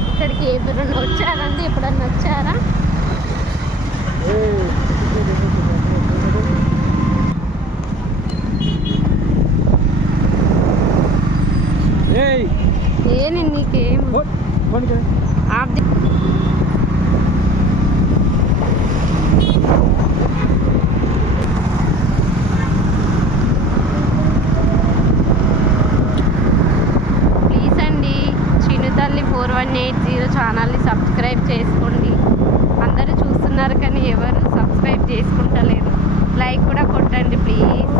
ఇక్కడికి ఎప్పుడన్నా వచ్చారండి? ఎప్పుడన్నా వచ్చారా? ఏని నీకేం ప్లీజ్ అండి, చిన్నుతల్లి 4180 ఛానల్ని సబ్స్క్రైబ్ చేసుకోండి. అందరూ చూస్తున్నారు కానీ ఎవరు సబ్స్క్రైబ్ చేసుకుంటలేరు. లైక్ కూడా కొట్టండి ప్లీజ్.